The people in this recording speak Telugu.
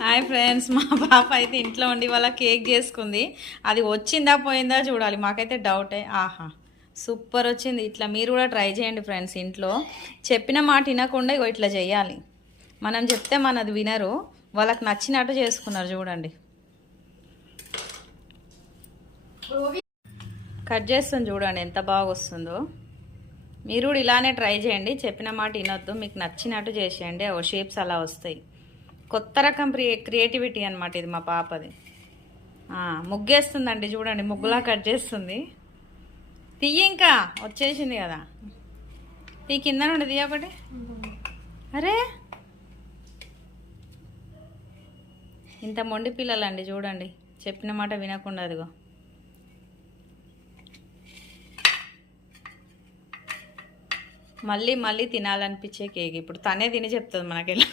హాయ్ ఫ్రెండ్స్, మా పాప అయితే ఇంట్లో ఉండి వాళ్ళ కేక్ చేసుకుంది. అది వచ్చిందా పోయిందా చూడాలి. మాకైతే డౌటే. ఆహా, సూపర్ వచ్చింది. ఇట్లా మీరు కూడా ట్రై చేయండి ఫ్రెండ్స్. ఇంట్లో చెప్పిన మాట వినకుండా ఇగో ఇట్లా చేయాలి. మనం చెప్తే మనది వినరు, వాళ్ళకి నచ్చినట్టు చేసుకున్నారు. చూడండి, కట్ చేస్తుంది చూడండి ఎంత బాగా వస్తుందో. మీరు కూడా ఇలానే ట్రై చేయండి. చెప్పిన మాట వినొద్దు, మీకు నచ్చినట్టు చేసేయండి. ఓ షేప్స్ అలా వస్తాయి. కొత్త రకం క్రియేటివిటీ అనమాట ఇది మా పాపది. ముగ్గేస్తుందండి చూడండి, ముగ్గులా కట్ చేస్తుంది. తీయి, ఇంకా వచ్చేసింది కదా. తీ, కింద నుండి తీయ ఒకటి. అరే, ఇంత మొండి పిల్లలండి చూడండి, చెప్పిన మాట వినకుండా. అదిగో మళ్ళీ మళ్ళీ తినాలనిపించే కేక్. ఇప్పుడు తనే తిని చెప్తుంది మనకి ఎలా